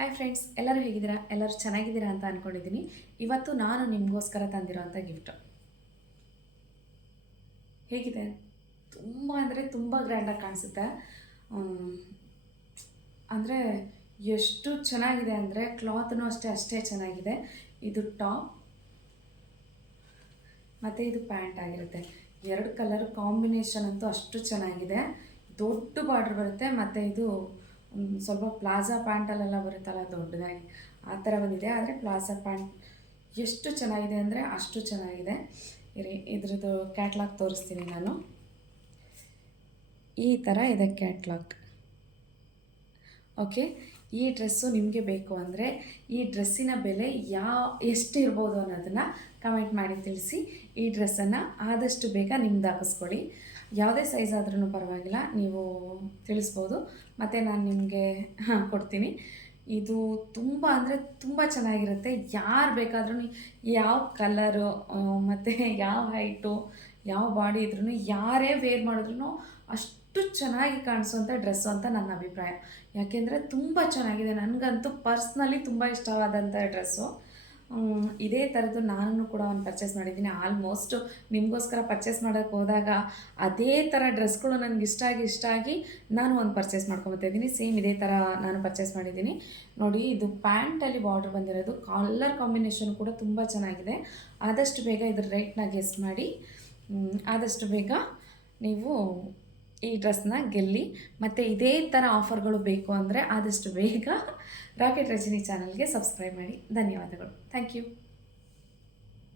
Hi friends, ಎಲ್ಲರೂ ಹೇಗಿದ್ದೀರಾ? ಎಲ್ಲರೂ ಚೆನ್ನಾಗಿದ್ದೀರಾ ಅಂತ ಅಂದ್ಕೊಂಡಿದ್ದೀನಿ. ಇವತ್ತು ನಾನು ನಿಮಗೋಸ್ಕರ ತಂದಿರೋಂಥ ಗಿಫ್ಟು ಹೇಗಿದೆ? ತುಂಬ ಅಂದರೆ ತುಂಬ ಗ್ರ್ಯಾಂಡಾಗಿ ಕಾಣಿಸುತ್ತೆ. ಅಂದರೆ ಎಷ್ಟು ಚೆನ್ನಾಗಿದೆ ಅಂದರೆ ಕ್ಲಾತ್ನೂ ಅಷ್ಟೇ ಚೆನ್ನಾಗಿದೆ. ಇದು ಟಾಪ್ ಮತ್ತು ಇದು ಪ್ಯಾಂಟ್ ಆಗಿರುತ್ತೆ. ಎರಡು ಕಲರ್ ಕಾಂಬಿನೇಷನ್ ಅಂತೂ ಅಷ್ಟು ಚೆನ್ನಾಗಿದೆ. ದೊಡ್ಡ ಬಾರ್ಡ್ರ್ ಬರುತ್ತೆ ಮತ್ತು ಇದು ಸ್ವಲ್ಪ ಪ್ಲಾಜಾ ಪ್ಯಾಂಟಲ್ಲೆಲ್ಲ ಬರುತ್ತಲ್ಲ ದೊಡ್ಡದಾಗಿ, ಆ ಥರ ಬಂದಿದೆ. ಆದರೆ ಪ್ಲಾಜಾ ಪ್ಯಾಂಟ್ ಎಷ್ಟು ಚೆನ್ನಾಗಿದೆ ಅಂದರೆ ಅಷ್ಟು ಚೆನ್ನಾಗಿದೆ. ಇದ್ರದ್ದು ಕ್ಯಾಟ್ಲಾಗ್ ತೋರಿಸ್ತೀನಿ ನಾನು. ಈ ಥರ ಇದೆ ಕ್ಯಾಟ್ಲಾಗ್. ಓಕೆ, ಈ ಡ್ರೆಸ್ಸು ನಿಮಗೆ ಬೇಕು ಅಂದರೆ ಈ ಡ್ರೆಸ್ಸಿನ ಬೆಲೆ ಎಷ್ಟು ಇರ್ಬೋದು ಅನ್ನೋದನ್ನು ಕಮೆಂಟ್ ಮಾಡಿ ತಿಳಿಸಿ. ಈ ಡ್ರೆಸ್ಸನ್ನು ಆದಷ್ಟು ಬೇಗ ನಿಮ್ದು ಹಾಕಿಸ್ಕೊಳ್ಳಿ. ಯಾವುದೇ ಸೈಜ್ ಆದ್ರೂ ಪರವಾಗಿಲ್ಲ, ನೀವು ತಿಳಿಸ್ಬೋದು, ಮತ್ತು ನಾನು ನಿಮಗೆ ಕೊಡ್ತೀನಿ. ಇದು ತುಂಬ ಅಂದರೆ ತುಂಬ ಚೆನ್ನಾಗಿರುತ್ತೆ. ಯಾರು ಬೇಕಾದ್ರೂ ಯಾವ ಕಲರು ಮತ್ತು ಯಾವ ಹೈಟು ಯಾವ ಬಾಡಿ ಇದ್ರೂ ಯಾರೇ ವೇರ್ ಮಾಡಿದ್ರೂ ಅಷ್ಟು ಚೆನ್ನಾಗಿ ಕಾಣಿಸೋಂಥ ಡ್ರೆಸ್ಸು ಅಂತ ನನ್ನ ಅಭಿಪ್ರಾಯ. ಯಾಕೆಂದರೆ ತುಂಬ ಚೆನ್ನಾಗಿದೆ. ನನಗಂತೂ ಪರ್ಸ್ನಲಿ ತುಂಬ ಇಷ್ಟವಾದಂಥ ಡ್ರೆಸ್ಸು. ಇದೇ ಥರದ್ದು ನಾನು ಕೂಡ ಒಂದು ಪರ್ಚೇಸ್ ಮಾಡಿದ್ದೀನಿ. ಆಲ್ಮೋಸ್ಟ್ ನಿಮಗೋಸ್ಕರ ಪರ್ಚೇಸ್ ಮಾಡೋಕ್ಕೆ ಹೋದಾಗ ಅದೇ ಥರ ಡ್ರೆಸ್ಗಳು ನನಗೆ ಇಷ್ಟ ಆಗಿ ನಾನು ಒಂದು ಪರ್ಚೇಸ್ ಮಾಡ್ಕೊಂಬತ್ತಿದ್ದೀನಿ. ಸೇಮ್ ಇದೇ ಥರ ನಾನು ಪರ್ಚೇಸ್ ಮಾಡಿದ್ದೀನಿ. ನೋಡಿ, ಇದು ಪ್ಯಾಂಟಲ್ಲಿ ಬಾರ್ಡ್ರ್ ಬಂದಿರೋದು. ಕಲರ್ ಕಾಂಬಿನೇಷನ್ ಕೂಡ ತುಂಬ ಚೆನ್ನಾಗಿದೆ. ಆದಷ್ಟು ಬೇಗ ಇದ್ರ ರೇಟ್ನ ಗೆಸ್ ಮಾಡಿ ಆದಷ್ಟು ಬೇಗ ನೀವು ಈ ಡ್ರೆಸ್ನ ಗೆಲ್ಲಿ. ಮತ್ತು ಇದೇ ಥರ ಆಫರ್ಗಳು ಬೇಕು ಅಂದರೆ ಆದಷ್ಟು ಬೇಗ ರಾಕೆಟ್ ರಜನಿ ಚಾನಲ್ಗೆ ಸಬ್ಸ್ಕ್ರೈಬ್ ಮಾಡಿ. ಧನ್ಯವಾದಗಳು. Thank you.